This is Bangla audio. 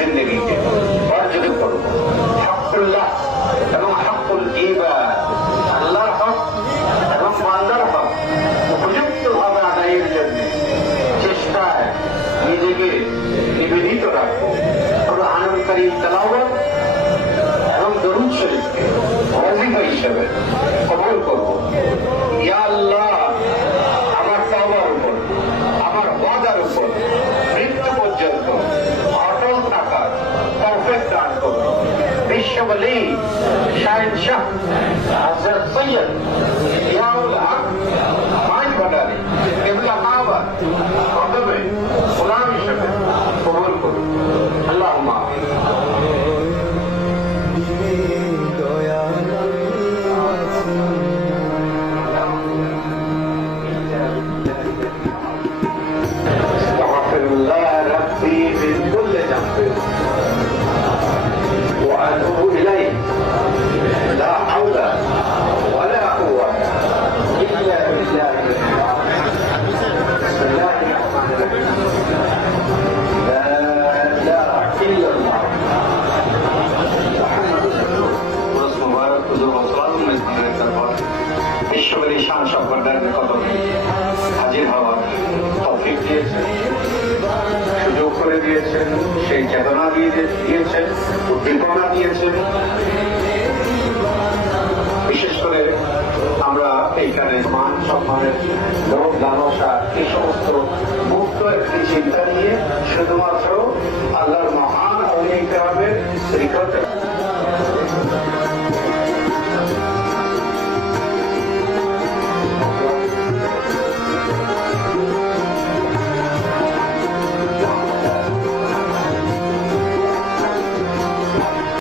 জিন্দগিকে অর্জিত করব। হকুল্লাহ এবং হকুল ইবাদ, আল্লাহর হক এবং বান্দার হক উপযুক্ত ভাবে আদায়ের জন্য চেষ্টায় নিজেকে নিবেদিত রাখবো। কুরআনুল কারীম তেলাওয়াত এবং দরুদ শরীফকে ওয়াজিফা হিসেবে কবুল করব। ইয়া আল্লাহ, আমার তওবার উপর, আমার ওয়াদার উপর মৃত্যু পর্যন্ত অটল থাকার তৌফিক দান করুন। বিশ্ববলী শাহেনশাহ হযরত সৈয়দ জিয়াউল হক মাই ভান্ডারী কিবলা কাবা কদমে গোলাম হিসেবে কবুল করুন। আল্লাহুম্মা বিশ্ববের শান সম্প্রদায়ের কদমে হাজির হওয়ার তৌফিক দিয়েছেন, সুযোগ করে দিয়েছেন, সেই চেতনা দিয়েছেন, উদ্দীপনা দিয়েছেন। বিশেষ করে আমরা এইখানে মান সম্মানের লোভ লালসা এই সমস্ত মুক্ত একটি চিন্তা নিয়ে শুধুমাত্র